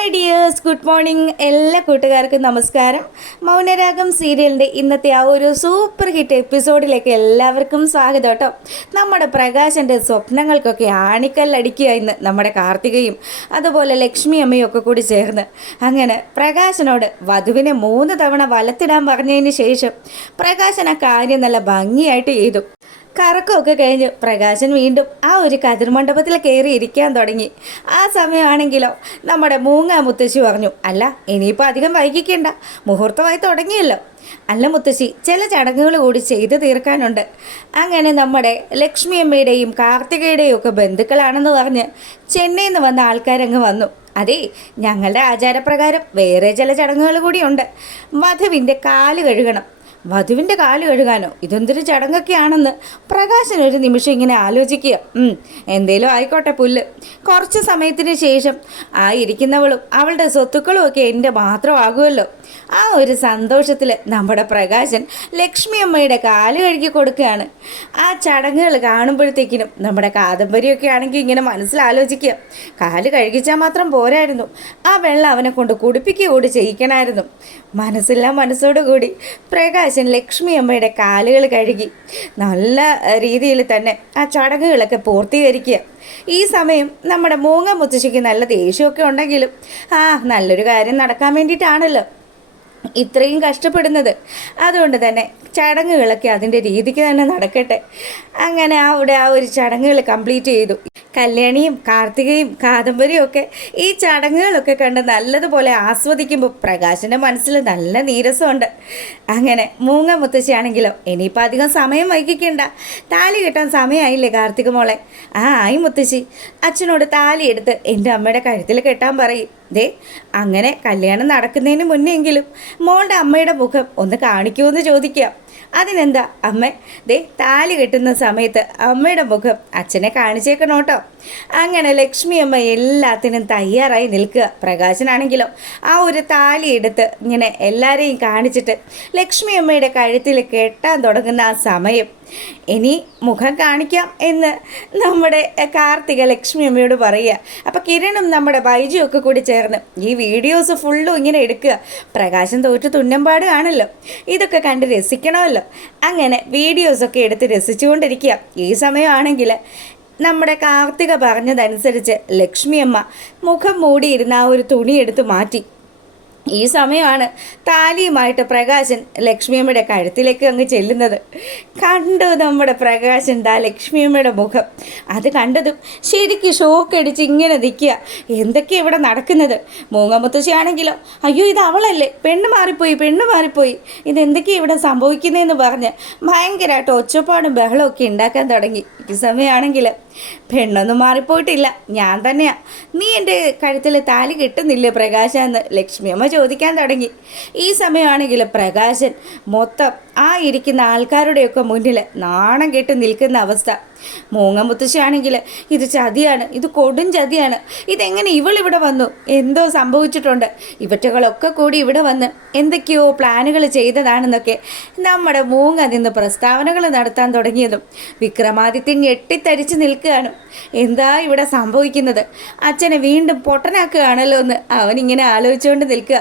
Hi dears, good morning. എല്ലാ കൂട്ടുകാർക്കും നമസ്കാരം. മൗനരാഗം സീരിയലിൻ്റെ ഇന്നത്തെ ആ ഒരു സൂപ്പർ ഹിറ്റ് എപ്പിസോഡിലേക്ക് എല്ലാവർക്കും സ്വാഗതം കേട്ടോ. നമ്മുടെ പ്രകാശൻ്റെ സ്വപ്നങ്ങൾക്കൊക്കെ ആണിക്കല്ലടിക്കുക ഇന്ന് നമ്മുടെ കാർത്തികയും അതുപോലെ ലക്ഷ്മി അമ്മയും ഒക്കെ കൂടി ചേർന്ന്. അങ്ങനെ പ്രകാശനോട് വധുവിനെ 3 തവണ വലത്തിടാൻ പറഞ്ഞതിന് ശേഷം പ്രകാശൻ ആ കാര്യം നല്ല ഭംഗിയായിട്ട് ചെയ്തു. കറക്കമൊക്കെ കഴിഞ്ഞ് പ്രകാശൻ വീണ്ടും ആ ഒരു കതിർമണ്ഡപത്തിൽ കയറി ഇരിക്കാൻ തുടങ്ങി. ആ സമയമാണെങ്കിലോ നമ്മുടെ മൂങ്ങ മുത്തശ്ശി പറഞ്ഞു, അല്ല ഇനിയിപ്പോൾ അധികം വൈകിക്കേണ്ട, മുഹൂർത്തമായി തുടങ്ങിയല്ലോ. അല്ല മുത്തശ്ശി, ചില ചടങ്ങുകൾ കൂടി ചെയ്തു തീർക്കാനുണ്ട്. അങ്ങനെ നമ്മുടെ ലക്ഷ്മി അമ്മയുടെയും കാർത്തികയുടെയും ഒക്കെ ബന്ധുക്കളാണെന്ന് പറഞ്ഞ് ചെന്നൈയിൽ നിന്ന് വന്ന ആൾക്കാരങ്ങ് വന്നു. അതെ, ഞങ്ങളുടെ ആചാരപ്രകാരം വേറെ ചില ചടങ്ങുകൾ കൂടിയുണ്ട്. വധുവിൻ്റെ കാല് കഴുകണം. വധുവിൻ്റെ കാല് കഴുകാനോ? ഇതെന്തൊരു ചടങ്ങൊക്കെയാണെന്ന് പ്രകാശൻ ഒരു നിമിഷം ഇങ്ങനെ ആലോചിക്കുക. എന്തേലും ആയിക്കോട്ടെ പുല്ല്. കുറച്ച് സമയത്തിന് ശേഷം ആ ഇരിക്കുന്നവളും അവളുടെ സ്വത്തുക്കളും ഒക്കെ എൻ്റെ മാത്രമാകുമല്ലോ. ആ ഒരു സന്തോഷത്തിൽ നമ്മുടെ പ്രകാശൻ ലക്ഷ്മി അമ്മയുടെ കാല് കഴുകി കൊടുക്കുകയാണ്. ആ ചടങ്ങുകൾ കാണുമ്പോഴത്തേക്കിനും നമ്മുടെ കാദംബരിയൊക്കെ ആണെങ്കിൽ ഇങ്ങനെ മനസ്സിലാലോചിക്കുക, കാല് കഴുകിച്ചാൽ മാത്രം പോരായിരുന്നു, ആ വെള്ളം അവനെ കൊണ്ട് കുടിപ്പിക്കുക കൂടി ചെയ്യിക്കണമായിരുന്നു. മനസ്സില്ലാ മനസ്സോടുകൂടി പ്രകാശൻ ലക്ഷ്മി അമ്മയുടെ കാലുകൾ കഴുകി നല്ല രീതിയിൽ തന്നെ ആ ചടങ്ങുകളൊക്കെ പൂർത്തീകരിക്കുക. ഈ സമയം നമ്മുടെ മൂങ്ങ മുത്തശ്ശിക്ക് നല്ല ദേഷ്യമൊക്കെ ഉണ്ടെങ്കിലും നല്ലൊരു കാര്യം നടക്കാൻ വേണ്ടിയിട്ടാണല്ലോ ഇത്രയും കഷ്ടപ്പെടുന്നത്. അതുകൊണ്ട് തന്നെ ചടങ്ങുകളൊക്കെ അതിൻ്റെ രീതിക്ക് തന്നെ നടക്കട്ടെ. അങ്ങനെ അവിടെ ആ ഒരു ചടങ്ങുകൾ കംപ്ലീറ്റ് ചെയ്തു. കല്യാണിയും കാർത്തികയും കാദംബരിയും ഒക്കെ ഈ ചടങ്ങുകളൊക്കെ കണ്ട് നല്ലതുപോലെ ആസ്വദിക്കുമ്പോൾ പ്രകാശൻ്റെ മനസ്സിൽ നല്ല നീരസമുണ്ട്. അങ്ങനെ മൂങ്ങ മുത്തശ്ശിയാണെങ്കിലോ, ഇനിയിപ്പോൾ അധികം സമയം വൈകിക്കണ്ട, താലി കെട്ടാൻ സമയമായില്ലേ കാർത്തിക മോളെ? ആയി മുത്തശ്ശി, അച്ഛനോട് താലി എടുത്ത് എൻ്റെ അമ്മയുടെ കഴുത്തിൽ കെട്ടാൻ പറയും. ദേ, അങ്ങനെ കല്യാണം നടക്കുന്നതിന് മുന്നെങ്കിലും മോളുടെ അമ്മയുടെ മുഖം ഒന്ന് കാണിക്കുമെന്ന് ചോദിക്കാം. അതിനെന്താ അമ്മ, ദേ താലി കെട്ടുന്ന സമയത്ത് അമ്മയുടെ മുഖം അച്ഛനെ കാണിച്ചേക്കണം കേട്ടോ. അങ്ങനെ ലക്ഷ്മി അമ്മ എല്ലാത്തിനും തയ്യാറായി നിൽക്കുക. പ്രകാശനാണെങ്കിലോ ആ ഒരു താലി എടുത്ത് ഇങ്ങനെ എല്ലാവരെയും കാണിച്ചിട്ട് ലക്ഷ്മി അമ്മയുടെ കഴുത്തിൽ കെട്ടാൻ തുടങ്ങുന്ന ആ സമയം, ഇനി മുഖം കാണിക്കാം എന്ന് നമ്മുടെ കാർത്തിക ലക്ഷ്മി അമ്മയോട് പറയുക. അപ്പോൾ കിരണും നമ്മുടെ ബൈജും ഒക്കെ കൂടി ചേർന്ന് ഈ വീഡിയോസ് ഫുള്ളും ഇങ്ങനെ എടുക്കുക. പ്രകാശം തോറ്റ് തുന്നമ്പാട് കാണല്ലോ, ഇതൊക്കെ കണ്ട് രസിക്കണമല്ലോ. അങ്ങനെ വീഡിയോസൊക്കെ എടുത്ത് രസിച്ചുകൊണ്ടിരിക്കുക. ഈ സമയമാണെങ്കിൽ നമ്മുടെ കാർത്തിക പറഞ്ഞതനുസരിച്ച് ലക്ഷ്മി അമ്മ മുഖം മൂടിയിരുന്ന ആ ഒരു തുണി എടുത്ത് മാറ്റി. ഈ സമയമാണ് താലിയുമായിട്ട് പ്രകാശൻ ലക്ഷ്മിയമ്മയുടെ കഴുത്തിലേക്ക് അങ്ങ് ചെല്ലുന്നത്. കണ്ടു നമ്മുടെ പ്രകാശൻ ലക്ഷ്മിയമ്മയുടെ മുഖം. അത് കണ്ടതും ശരിക്കും ഷോക്കടിച്ച് ഇങ്ങനെ നിൽക്കുക. എന്തൊക്കെയാണ് ഇവിടെ നടക്കുന്നത്? മൂങ്ങമുത്തശ്ശിയാണെങ്കിലോ, അയ്യോ ഇത് അവളല്ലേ, പെണ്ണ് മാറിപ്പോയി, ഇതെന്തൊക്കെയാണ് ഇവിടെ സംഭവിക്കുന്നതെന്ന് പറഞ്ഞ് ഭയങ്കരമായിട്ട് ഒച്ചപ്പാടും ബഹളമൊക്കെ ഉണ്ടാക്കാൻ തുടങ്ങി. ഈ സമയമാണെങ്കിൽ പെണ്ണൊന്നും മാറിപ്പോയിട്ടില്ല, ഞാൻ തന്നെയാ. നീ എൻ്റെ കഴുത്തിൽ താലി കിട്ടുന്നില്ലേ പ്രകാശ എന്ന് ലക്ഷ്മിയമ്മ ചോദിക്കാൻ തുടങ്ങി. ഈ സമയമാണെങ്കിൽ പ്രകാശൻ മൊത്തം ആ ഇരിക്കുന്ന ആൾക്കാരുടെയൊക്കെ മുന്നിൽ നാണം കെട്ട് നിൽക്കുന്ന അവസ്ഥ. മൂങ്ങമുത്തശ്ശിയാണെങ്കിൽ ഇത് ചതിയാണ്, ഇത് കൊടും ചതിയാണ്, ഇതെങ്ങനെ ഇവളിവിടെ വന്നു, എന്തോ സംഭവിച്ചിട്ടുണ്ട്, ഇവറ്റകളൊക്കെ കൂടി ഇവിടെ വന്ന് എന്തൊക്കെയോ പ്ലാനുകൾ ചെയ്തതാണെന്നൊക്കെ നമ്മുടെ മൂങ്ങ നിന്ന് പ്രസ്താവനകൾ നടത്താൻ തുടങ്ങിയതും വിക്രമാദിത്യൻ ഞെട്ടിത്തരിച്ച് നിൽക്കുകയാണ്. എന്താ ഇവിടെ സംഭവിക്കുന്നത്? അച്ഛനെ വീണ്ടും പൊട്ടനാക്കുകയാണല്ലോ എന്ന് അവനിങ്ങനെ ആലോചിച്ചുകൊണ്ട് നിൽക്കുക.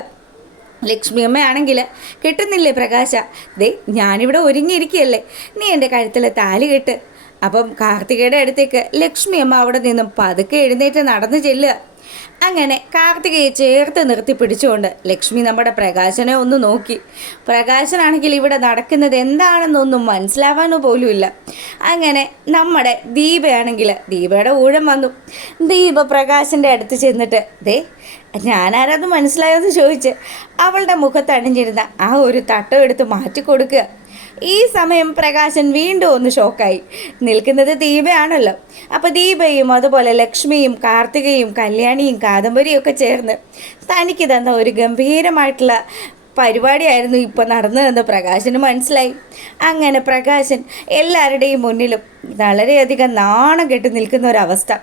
ലക്ഷ്മി അമ്മയാണെങ്കിൽ, കെട്ടുന്നില്ലേ പ്രകാശ, ദേ ഞാനിവിടെ ഒരുങ്ങിയിരിക്കുകയല്ലേ, നീ എൻ്റെ കഴുത്തിൽ താലി കെട്ട്. അപ്പം കാർത്തികയുടെ അടുത്തേക്ക് ലക്ഷ്മി അമ്മ അവിടെ നിന്നും പതുക്കെ എഴുന്നേറ്റ് നടന്നു ചെല്ലുക. അങ്ങനെ കാർത്തികയെ ചേർത്ത് നിർത്തി പിടിച്ചുകൊണ്ട് ലക്ഷ്മി നമ്മുടെ പ്രകാശനെ ഒന്ന് നോക്കി. പ്രകാശനാണെങ്കിൽ ഇവിടെ നടക്കുന്നത് എന്താണെന്നൊന്നും മനസ്സിലാവാനോ പോലുമില്ല. അങ്ങനെ നമ്മുടെ ദീപയാണെങ്കിൽ ദീപയുടെ ഊഴം വന്നു. ദീപ പ്രകാശൻ്റെ അടുത്ത് ചെന്നിട്ട്, ദേ ഞാനാരാന്ന് മനസ്സിലായെന്ന് ചോദിച്ച് അവളുടെ മുഖത്തണിഞ്ഞിരുന്ന ആ ഒരു തട്ടം എടുത്ത് മാറ്റിക്കൊടുക്കുക. ഈ സമയം പ്രകാശൻ വീണ്ടും ഒന്ന് ഷോക്കായി. നിൽക്കുന്നത് ദീപയാണല്ലോ. അപ്പോൾ ദീപയും അതുപോലെ ലക്ഷ്മിയും കാർത്തികയും കല്യാണിയും കാദംബരിയും ഒക്കെ ചേർന്ന് തനിക്ക് തന്ന ഒരു ഗംഭീരമായിട്ടുള്ള പരിപാടിയായിരുന്നു ഇപ്പോൾ നടന്നതെന്ന് പ്രകാശന് മനസ്സിലായി. അങ്ങനെ പ്രകാശൻ എല്ലാവരുടെയും മുന്നിലും വളരെയധികം നാണം കെട്ടി നിൽക്കുന്ന ഒരവസ്ഥ.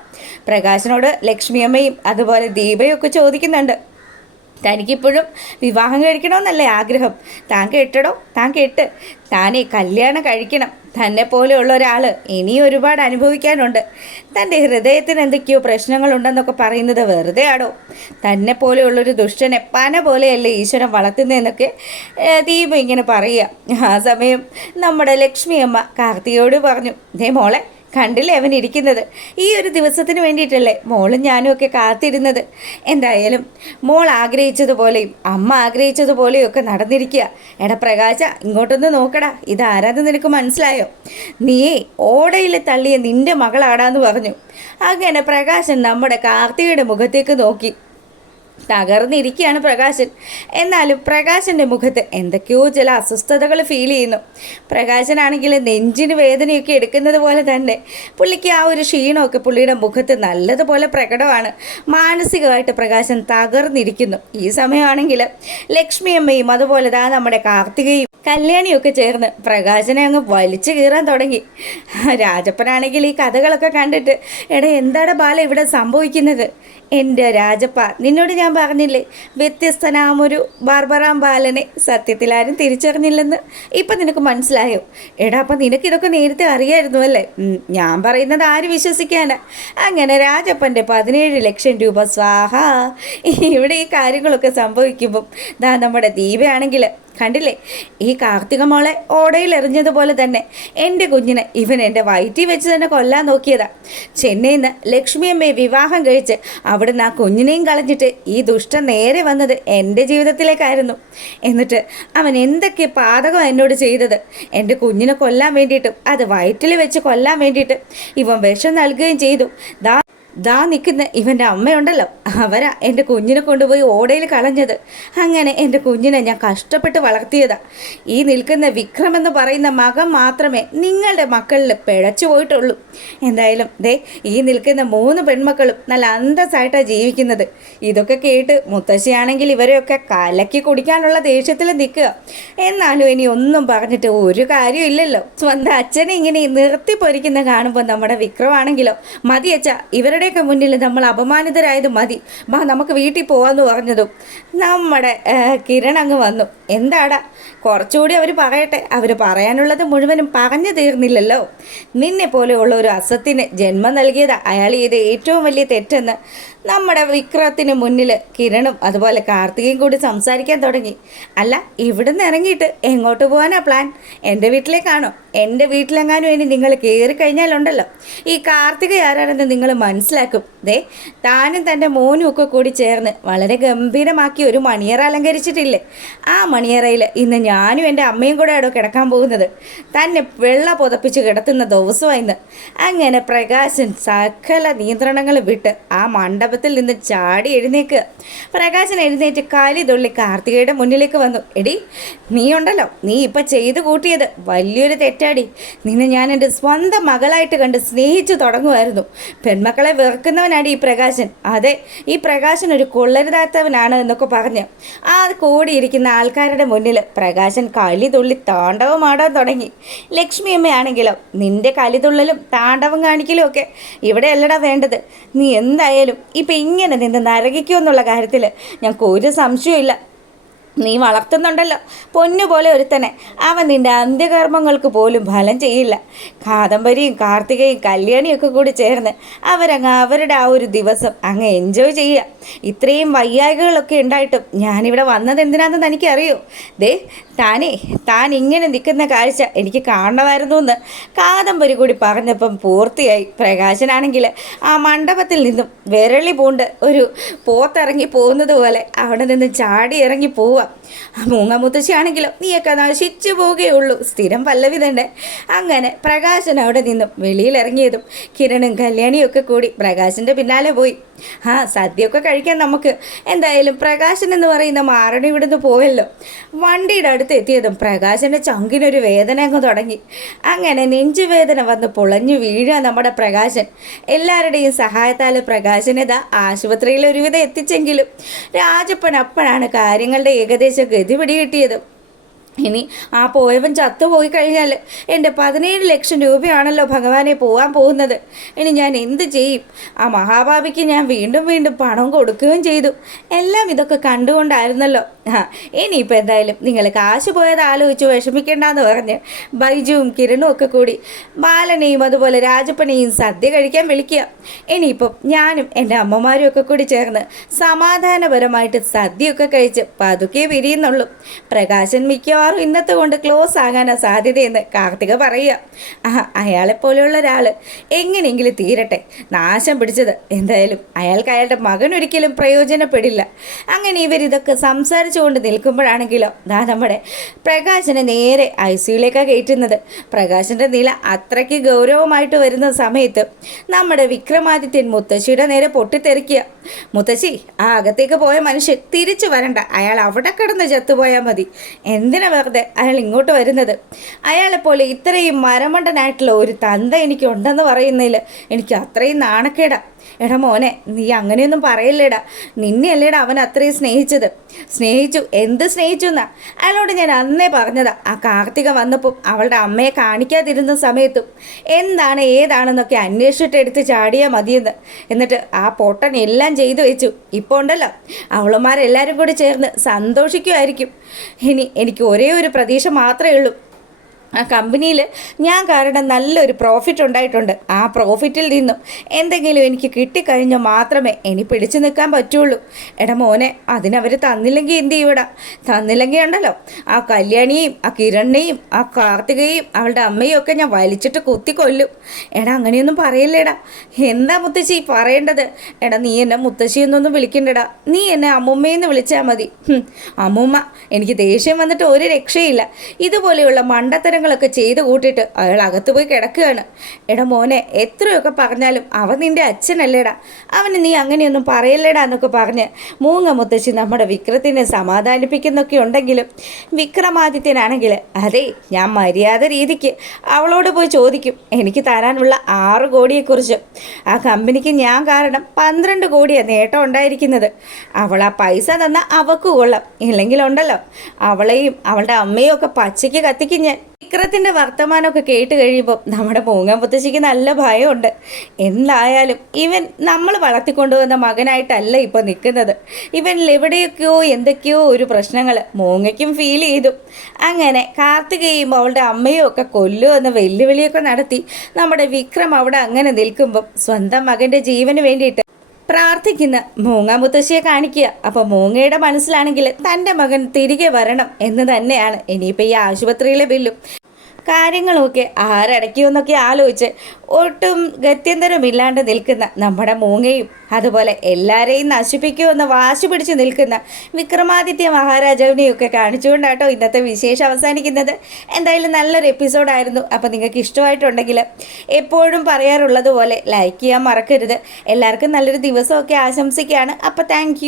പ്രകാശനോട് ലക്ഷ്മിയമ്മയും അതുപോലെ ദീപയൊക്കെ ചോദിക്കുന്നുണ്ട്, തനിക്കിപ്പോഴും വിവാഹം കഴിക്കണമെന്നല്ലേ ആഗ്രഹം? താൻ കേട്ടടോ, താൻ കേട്ട്. താനേ കല്യാണം കഴിക്കണം. തന്നെ പോലെയുള്ള ഒരാൾ ഇനിയും ഒരുപാട് അനുഭവിക്കാനുണ്ട്. തൻ്റെ ഹൃദയത്തിന് എന്തൊക്കെയോ പ്രശ്നങ്ങളുണ്ടെന്നൊക്കെ പറയുന്നത് വെറുതെ ആടോ. തന്നെ പോലെയുള്ളൊരു ദുഷ്ടനെ പന പോലെയല്ലേ ഈശ്വരൻ വളർത്തുന്നതെന്നൊക്കെ ദീപ ഇങ്ങനെ പറയുക. ആ സമയം നമ്മുടെ ലക്ഷ്മി അമ്മ കാർത്തികയോട് പറഞ്ഞു, ദേ മോളെ, കണ്ടില്ലേ അവൻ ഇരിക്കുന്നത്? ഈ ഒരു ദിവസത്തിന് വേണ്ടിയിട്ടല്ലേ മോളും ഞാനും ഒക്കെ കാത്തിരുന്നത്. എന്തായാലും മോൾ ആഗ്രഹിച്ചതുപോലെയും അമ്മ ആഗ്രഹിച്ചതുപോലെയും ഒക്കെ നടന്നിരിക്കുക. എടാ പ്രകാശ, ഇങ്ങോട്ടൊന്ന് നോക്കടാ, ഇതാരാന്ന് നിനക്ക് മനസ്സിലായോ? നീയേ ഓടയിൽ തള്ളിയ നിന്റെ മകളാടാന്ന് പറഞ്ഞു. അങ്ങനെ പ്രകാശൻ നമ്മുടെ കാർത്തികയുടെ മുഖത്തേക്ക് നോക്കി. തകർന്നിരിക്കുകയാണ് പ്രകാശൻ. എന്നാലും പ്രകാശൻ്റെ മുഖത്ത് എന്തൊക്കെയോ ചില അസ്വസ്ഥതകൾ ഫീൽ ചെയ്യുന്നു. പ്രകാശനാണെങ്കിൽ നെഞ്ചിന് വേദനയൊക്കെ എടുക്കുന്നത് പോലെ തന്നെ പുള്ളിക്ക് ആ ഒരു ക്ഷീണമൊക്കെ പുള്ളിയുടെ മുഖത്ത് നല്ലതുപോലെ പ്രകടമാണ്. മാനസികമായിട്ട് പ്രകാശൻ തകർന്നിരിക്കുന്നു. ഈ സമയമാണെങ്കിൽ ലക്ഷ്മി അമ്മയും അതുപോലെ നമ്മുടെ കാർത്തികയും കല്യാണിയൊക്കെ ചേർന്ന് പ്രകാശനെ അങ്ങ് വലിച്ചു കീറാൻ തുടങ്ങി. രാജപ്പനാണെങ്കിൽ ഈ കഥകളൊക്കെ കണ്ടിട്ട്, എടാ എന്താണ് ബാല ഇവിടെ സംഭവിക്കുന്നത്? എൻ്റെ രാജപ്പ, നിന്നോട് ഞാൻ പറഞ്ഞില്ലേ വ്യത്യസ്തനാമൊരു ബാർബറാം ബാലനെ സത്യത്തിൽ ആരും തിരിച്ചറിഞ്ഞില്ലെന്ന്? ഇപ്പം നിനക്ക് മനസ്സിലായോ? എടാ അപ്പം നിനക്കിതൊക്കെ നേരത്തെ അറിയായിരുന്നു അല്ലേ? ഞാൻ പറയുന്നത് ആര് വിശ്വസിക്കാനാ? അങ്ങനെ രാജപ്പൻ്റെ 17 ലക്ഷം രൂപ സ്വാഹ. ഇവിടെ ഈ കാര്യങ്ങളൊക്കെ സംഭവിക്കുമ്പം നമ്മുടെ ദീപയാണെങ്കിൽ കണ്ടില്ലേ, ഈ കാർത്തിക മോളെ ഓടയിൽ എറിഞ്ഞതുപോലെ തന്നെ എൻ്റെ കുഞ്ഞിനെ ഇവൻ എൻ്റെ വയറ്റിൽ വെച്ച് തന്നെ കൊല്ലാൻ നോക്കിയതാ. ചെന്നൈയിൽ നിന്ന് ലക്ഷ്മിയമ്മയെ വിവാഹം കഴിച്ച് അവിടുന്ന് ആ കുഞ്ഞിനെയും കളഞ്ഞിട്ട് ഈ ദുഷ്ടൻ നേരെ വന്നത് എൻ്റെ ജീവിതത്തിലേക്കായിരുന്നു. എന്നിട്ട് അവൻ എന്തൊക്കെ പാതകം എന്നോട് ചെയ്തത്. എൻ്റെ കുഞ്ഞിനെ കൊല്ലാൻ വേണ്ടിയിട്ടും അത് വയറ്റിൽ വെച്ച് കൊല്ലാൻ വേണ്ടിയിട്ട് ഇവൻ വിഷം നൽകുകയും ചെയ്തു. നിൽക്കുന്ന ഇവൻ്റെ അമ്മയുണ്ടല്ലോ, അവരാ എൻ്റെ കുഞ്ഞിനെ കൊണ്ടുപോയി ഓടയിൽ കളഞ്ഞത്. അങ്ങനെ എൻ്റെ കുഞ്ഞിനെ ഞാൻ കഷ്ടപ്പെട്ട് വളർത്തിയതാ. ഈ നിൽക്കുന്ന വിക്രം എന്ന് പറയുന്ന മകൻ മാത്രമേ നിങ്ങളുടെ മക്കളിൽ പിഴച്ചു പോയിട്ടുള്ളൂ. എന്തായാലും ഈ നിൽക്കുന്ന 3 പെൺമക്കളും നല്ല അന്തസ്സായിട്ടാണ് ജീവിക്കുന്നത്. ഇതൊക്കെ കേട്ട് മുത്തശ്ശിയാണെങ്കിൽ ഇവരെയൊക്കെ കലക്കി കുടിക്കാനുള്ള ദേഷ്യത്തിൽ നിൽക്കുക. എന്നാലും ഇനി ഒന്നും പറഞ്ഞിട്ട് ഒരു കാര്യമില്ലല്ലോ. സ്വന്തം അച്ഛനെ ഇങ്ങനെ നിർത്തിപ്പൊരിക്കുന്ന കാണുമ്പോൾ നമ്മുടെ വിക്രമാണെങ്കിലോ, മതിയച്ച ഇവരുടെ മുന്നിൽ നമ്മൾ അപമാനിതരായത് മതി, നമുക്ക് വീട്ടിൽ പോവാന്ന് പറഞ്ഞതും നമ്മുടെ കിരൺ അങ്ങ് വന്നു. എന്താടാ, കുറച്ചുകൂടി അവർ പറയട്ടെ, അവർ പറയാനുള്ളത് മുഴുവനും പറഞ്ഞു തീർന്നില്ലല്ലോ. നിന്നെ പോലെയുള്ള ഒരു അസത്തിന് ജന്മം നൽകിയത് അയാൾ ചെയ്ത ഏറ്റവും വലിയ തെറ്റെന്ന് നമ്മുടെ വിക്രത്തിന് മുന്നിൽ കിരണും അതുപോലെ കാർത്തികയും കൂടി സംസാരിക്കാൻ തുടങ്ങി. അല്ല, ഇവിടുന്ന് ഇറങ്ങിയിട്ട് എങ്ങോട്ട് പോകാനാ പ്ലാൻ? എൻ്റെ വീട്ടിലേക്കാണോ? എൻ്റെ വീട്ടിലെങ്ങാനും ഇനി നിങ്ങൾ കയറി കഴിഞ്ഞാലുണ്ടല്ലോ, ഈ കാർത്തിക ആരാണെന്ന് നിങ്ങൾ മനസ്സിലാക്കും. താനും തൻ്റെ മോനും ഒക്കെ കൂടി ചേർന്ന് വളരെ ഗംഭീരമാക്കി ഒരു മണിയറ അലങ്കരിച്ചിട്ടില്ലേ? ആ മണിയറയിൽ ഇന്ന് ഞാനും എൻ്റെ അമ്മയും കൂടെ അവിടെ കിടക്കാൻ പോകുന്നത്. തന്നെ വെള്ള പുതപ്പിച്ച് കിടത്തുന്ന ദിവസമായിന്ന്. അങ്ങനെ പ്രകാശൻ സകല നിയന്ത്രണങ്ങൾ വിട്ട് ആ മണ്ഡപത്തിൽ നിന്ന് ചാടി എഴുന്നേക്കുക. പ്രകാശൻ എഴുന്നേറ്റ് കാലി തുള്ളി കാർത്തികയുടെ മുന്നിലേക്ക് വന്നു. എടി, നീ ഉണ്ടല്ലോ, നീ ഇപ്പം ചെയ്തു കൂട്ടിയത് വലിയൊരു തെറ്റാടി. നിന്നെ ഞാൻ എൻ്റെ സ്വന്തം മകളായിട്ട് കണ്ട് സ്നേഹിച്ചു തുടങ്ങുമായിരുന്നു. പെൺമക്കളെ വെറുക്കുന്നവനാണ് ഈ പ്രകാശൻ. അതെ, ഈ പ്രകാശൻ ഒരു കൊള്ളരുതാത്തവനാണ് എന്നൊക്കെ പറഞ്ഞ് ആ കൂടിയിരിക്കുന്ന ആൾക്കാരുടെ മുന്നിൽ പ്രകാശൻ കലി തുള്ളി താണ്ഡവമാടാൻ തുടങ്ങി. ലക്ഷ്മി അമ്മയാണെങ്കിലോ, നിന്റെ കലിതുള്ളലും താണ്ഡവം കാണിക്കലും ഒക്കെ ഇവിടെ അല്ലടാ വേണ്ടത്. നീ എന്തായാലും ഇപ്പം ഇങ്ങനെ നിന്ന് നരകിക്കുമെന്നുള്ള കാര്യത്തിൽ ഞങ്ങൾക്ക് ഒരു സംശയമില്ല. നീ വളർത്തുന്നുണ്ടല്ലോ പൊന്നുപോലെ ഒരുത്തനെ, അവൻ നിൻ്റെ അന്ത്യകർമ്മങ്ങൾക്ക് പോലും ഫലം ചെയ്യില്ല. കാദംബരിയും കാർത്തികയും കല്യാണിയൊക്കെ കൂടി ചേർന്ന് അവരങ്ങ് അവരുടെ ആ ഒരു ദിവസം അങ്ങ് എൻജോയ് ചെയ്യുക. ഇത്രയും വയ്യായികളൊക്കെ ഉണ്ടായിട്ടും ഞാനിവിടെ വന്നത് എന്തിനാണെന്ന് എനിക്കറിയോ? താൻ ഇങ്ങനെ നിൽക്കുന്ന കാഴ്ച എനിക്ക് കാണണമായിരുന്നു എന്ന് കാദംബരി കൂടി പറഞ്ഞപ്പം പൂർത്തിയായി. പ്രകാശനാണെങ്കിൽ ആ മണ്ഡപത്തിൽ നിന്നും വിരളി പൂണ്ട് ഒരു പോത്തിറങ്ങി പോകുന്നത് പോലെ അവിടെ നിന്ന് ചാടി ഇറങ്ങി പോവുക. മൂങ്ങമുത്തശ്ശിയാണെങ്കിലോ, നീയൊക്കെ നശിച്ചു പോവുകയുള്ളൂ. സ്ഥിരം പല്ലവി തന്നെ. അങ്ങനെ പ്രകാശൻ അവിടെ നിന്നും വെളിയിലിറങ്ങിയതും കിരണും കല്യാണിയും ഒക്കെ കൂടി പ്രകാശൻ്റെ പിന്നാലെ പോയി. സദ്യയൊക്കെ കഴിക്കാൻ നമുക്ക്. എന്തായാലും പ്രകാശൻ എന്ന് പറയുന്ന മാറണി ഇവിടുന്ന് പോയല്ലോ. വണ്ടിയുടെ അടുത്ത് എത്തിയതും പ്രകാശൻ്റെ ചങ്കിനൊരു വേദന അങ്ങ് തുടങ്ങി. അങ്ങനെ നെഞ്ചുവേദന വന്ന് പൊളഞ്ഞു വീഴുക നമ്മുടെ പ്രകാശൻ. എല്ലാവരുടെയും സഹായത്താൽ പ്രകാശനത ആശുപത്രിയിൽ ഒരുവിധം എത്തിച്ചെങ്കിലും രാജപ്പൻ അപ്പോഴാണ് കാര്യങ്ങളുടെ ഏകദേശം ഗതി പിടികിട്ടിയത്. ഇനി ആ പോയവൻ ചത്തുപോയി കഴിഞ്ഞാൽ എൻ്റെ 17 ലക്ഷം രൂപയാണല്ലോ ഭഗവാനെ പോകാൻ പോകുന്നത്. ഇനി ഞാൻ എന്ത് ചെയ്യും? ആ മഹാഭാവിക്ക് ഞാൻ വീണ്ടും വീണ്ടും പണം കൊടുക്കുകയും ചെയ്തു. എല്ലാം ഇതൊക്കെ കണ്ടുകൊണ്ടായിരുന്നല്ലോ. ഇനിയിപ്പോൾ എന്തായാലും നിങ്ങൾ കാശ് പോയത് ആലോചിച്ച് വിഷമിക്കേണ്ടെന്ന് പറഞ്ഞ് ബൈജുവും കിരണും ഒക്കെ കൂടി ബാലനെയും അതുപോലെ രാജപ്പനെയും സദ്യ കഴിക്കാൻ വിളിക്കുക. ഇനിയിപ്പം ഞാനും എൻ്റെ അമ്മമാരും ഒക്കെ കൂടി ചേർന്ന് സമാധാനപരമായിട്ട് സദ്യയൊക്കെ കഴിച്ച് പതുക്കെ പിരിയുന്നുള്ളൂ. പ്രകാശൻ മിക്കവാറും ഇന്നത്തെ കൊണ്ട് ക്ലോസ് ആകാനാ സാധ്യതയെന്ന് കാർത്തിക പറയുക. അയാളെപ്പോലെയുള്ള ഒരാൾ എങ്ങനെയെങ്കിലും തീരട്ടെ. നാശം പിടിച്ചത് എന്തായാലും അയാൾക്ക് അയാളുടെ മകൻ ഒരിക്കലും പ്രയോജനപ്പെടില്ല. അങ്ങനെ ഇവരിതൊക്കെ സംസാരിച്ചുകൊണ്ട് നിൽക്കുമ്പോഴാണെങ്കിലോ നമ്മുടെ പ്രകാശനെ നേരെ ICUയിലേക്കാണ് കയറ്റുന്നത്. പ്രകാശൻ്റെ നില അത്രയ്ക്ക് ഗൗരവമായിട്ട് വരുന്ന സമയത്ത് നമ്മുടെ വിക്രമാദിത്യൻ മുത്തശ്ശിയുടെ നേരെ പൊട്ടിത്തെറിക്കുക. മുത്തശ്ശി, ആ അകത്തേക്ക് പോയ മനുഷ്യൻ തിരിച്ചു വരണ്ട. അയാൾ അവിടെ കിടന്ന് ചത്തുപോയാൽ മതി. എന്തിനാ വെറുതെ അയാൾ ഇങ്ങോട്ട് വരുന്നത്? അയാളെപ്പോലെ ഇത്രയും മരമണ്ടനായിട്ടുള്ള ഒരു തന്ത എനിക്കുണ്ടെന്ന് പറയുന്നതിൽ എനിക്ക് അത്രയും നാണക്കേടാ. എടാ മോനെ, നീ അങ്ങനെയൊന്നും പറയില്ലേടാ. നിന്നെയല്ലേടാ അവൻ അത്രയും സ്നേഹിച്ചു. എന്ത് സ്നേഹിച്ചു എന്നാ അയാളോട് ഞാൻ അന്നേ പറഞ്ഞതാ. ആ കാർത്തിക വന്നപ്പോൾ അവളുടെ അമ്മയെ കാണിക്കാതിരുന്ന സമയത്തും എന്താണ് ഏതാണെന്നൊക്കെ അന്വേഷിച്ചിട്ട് എടുത്ത് ചാടിയാൽ മതിയെന്ന്. എന്നിട്ട് ആ പൊട്ടൻ എല്ലാം ചെയ്തു വെച്ചു. ഇപ്പോൾ ഉണ്ടല്ലോ അവളുമാരെല്ലാവരും കൂടി ചേർന്ന് സന്തോഷിക്കുമായിരിക്കും. ഇനി എനിക്ക് ഒരേ ഒരു പ്രതീക്ഷ മാത്രമേ ഉള്ളൂ. ആ കമ്പനിയിൽ ഞാൻ കാരണം നല്ലൊരു പ്രോഫിറ്റ് ഉണ്ടായിട്ടുണ്ട്. ആ പ്രോഫിറ്റിൽ നിന്നും എന്തെങ്കിലും എനിക്ക് കിട്ടിക്കഴിഞ്ഞാൽ മാത്രമേ ഇനി പിടിച്ചു നിൽക്കാൻ പറ്റുള്ളൂ. എടാ മോനെ, അതിനവർ തന്നില്ലെങ്കിൽ എന്ത് ചെയ്യൂടാ? തന്നില്ലെങ്കിൽ ഉണ്ടല്ലോ ആ കല്യാണിയെയും ആ കിരണിനെയും ആ കാർത്തികയെയും അവളുടെ അമ്മയും ഒക്കെ ഞാൻ വലിച്ചിട്ട് കുത്തിക്കൊല്ലും. എടാ അങ്ങനെയൊന്നും പറയില്ലേടാ. എന്താ മുത്തശ്ശി പറയേണ്ടത്? എടാ നീ എന്നെ മുത്തശ്ശിയെന്നൊന്നും വിളിക്കണ്ടടാ. നീ എന്നെ അമ്മുമ്മയെന്ന് വിളിച്ചാൽ മതി. അമ്മുമ്മ, എനിക്ക് ദേഷ്യം വന്നിട്ട് ഒരു രക്ഷയില്ല. ഇതുപോലെയുള്ള മണ്ടത്തരങ്ങളൊക്കെ ചെയ്ത് കൂട്ടിയിട്ട് അയാൾ അകത്ത് പോയി കിടക്കുകയാണ്. എടാ മോനെ, എത്രയൊക്കെ പറഞ്ഞാലും അവൻ നിൻ്റെ അച്ഛനല്ലേടാ. അവന് നീ അങ്ങനെയൊന്നും പറയല്ലേടാ എന്നൊക്കെ പറഞ്ഞ് മൂങ്ങ മുത്തശ്ശി നമ്മുടെ വിക്രത്തിനെ സമാധാനിപ്പിക്കുന്നൊക്കെ ഉണ്ടെങ്കിലും വിക്രമാദിത്യനാണെങ്കിൽ അതെ, ഞാൻ മര്യാദ രീതിക്ക് അവളോട് പോയി ചോദിക്കും എനിക്ക് തരാനുള്ള 6 കോടിയെക്കുറിച്ച്. ആ കമ്പനിക്ക് ഞാൻ കാരണം 12 കോടിയാണ് നേട്ടം ഉണ്ടായിരിക്കുന്നത്. അവൾ ആ പൈസ തന്ന അവക്ക് കൊള്ളാം. ഇല്ലെങ്കിലുണ്ടല്ലോ അവളെയും അവളുടെ അമ്മയും ഒക്കെ പച്ചയ്ക്ക് കത്തിക്കും ഞാൻ. വിക്രത്തിൻ്റെ വർത്തമാനമൊക്കെ കേട്ട് കഴിയുമ്പോൾ നമ്മുടെ മൂങ്ങാൻ മുത്തശ്ശിക്ക് നല്ല ഭയമുണ്ട്. എന്തായാലും ഇവൻ നമ്മൾ വളർത്തിക്കൊണ്ടുവന്ന മകനായിട്ടല്ല ഇപ്പോൾ നിൽക്കുന്നത്. ഇവനിൽ എവിടെയൊക്കെയോ എന്തൊക്കെയോ ഒരു പ്രശ്നങ്ങൾ മൂങ്ങയ്ക്കും ഫീൽ ചെയ്തു. അങ്ങനെ കാർത്തികയും അവളുടെ അമ്മയും ഒക്കെ കൊല്ലുമെന്ന് വെല്ലുവിളിയൊക്കെ നടത്തി നമ്മുടെ വിക്രം അവിടെ അങ്ങനെ നിൽക്കുമ്പം സ്വന്തം മകൻ്റെ ജീവന് വേണ്ടിയിട്ട് പ്രാർത്ഥിക്കുന്ന മൂങ്ങ മുത്തശ്ശിയെ കാണിക്കുക. അപ്പോൾ മൂങ്ങയുടെ മനസ്സിലാണെങ്കിൽ തൻ്റെ മകൻ തിരികെ വരണം എന്ന് തന്നെയാണ്. ഇനിയിപ്പോൾ ഈ ആശുപത്രിയിലെ ബില്ലും കാര്യങ്ങളുമൊക്കെ ആരടയ്ക്കുമെന്നൊക്കെ ആലോചിച്ച് ഒട്ടും ഗത്യന്തരമില്ലാണ്ട് നിൽക്കുന്ന നമ്മുടെ മൂങ്ങയും അതുപോലെ എല്ലാവരെയും നശിപ്പിക്കുമെന്ന് വാശി പിടിച്ച് നിൽക്കുന്ന വിക്രമാദിത്യ മഹാരാജാവിനെയൊക്കെ കാണിച്ചുകൊണ്ടാട്ടോ ഇന്നത്തെ വിശേഷം അവസാനിക്കുന്നത്. എന്തായാലും നല്ലൊരു എപ്പിസോഡായിരുന്നു. അപ്പോൾ നിങ്ങൾക്ക് ഇഷ്ടമായിട്ടുണ്ടെങ്കിൽ എപ്പോഴും പറയാറുള്ളത് പോലെ ലൈക്ക് ചെയ്യാൻ മറക്കരുത്. എല്ലാവർക്കും നല്ലൊരു ദിവസമൊക്കെ ആശംസിക്കുകയാണ്. അപ്പോൾ താങ്ക്